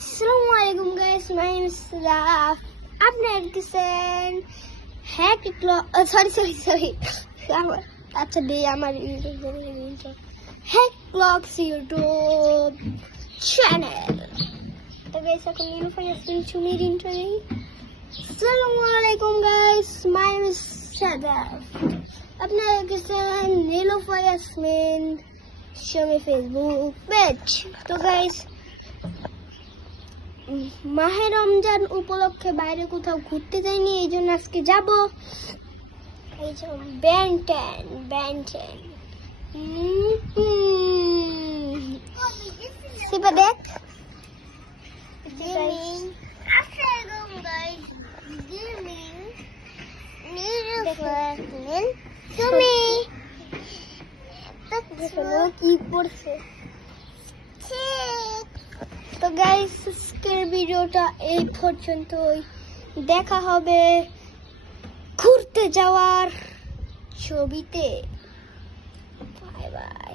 Assalamualaikum guys, my name is Sadaf. আপনারা দেখছেন hack sorry আচ্ছা দিয়ে আমার হ্যাক ব্লগস ইউটিউব চ্যানেল। তো গাইস এখন নীলুফার ইয়াসমিন চুমির ইন্ট্রো নেই। Assalamualaikum guys, my name is Sadaf. আপনারা দেখছেন নীলুফার ইয়াসমিন চুমি ফেসবুক পেজ। তো গাইস মাহে রমজান উপলক্ষে বাইরে কোথাও ঘুরতে যাইনি, এই জন্য আজকে যাব এই যে ব্যান্টেন সিপা দেখ কি করছে। তো গাইস আজকের ভিডিওটা এই পর্যন্তই, দেখা হবে ঘুরতে যাওয়ার ছবিতে। Bye bye.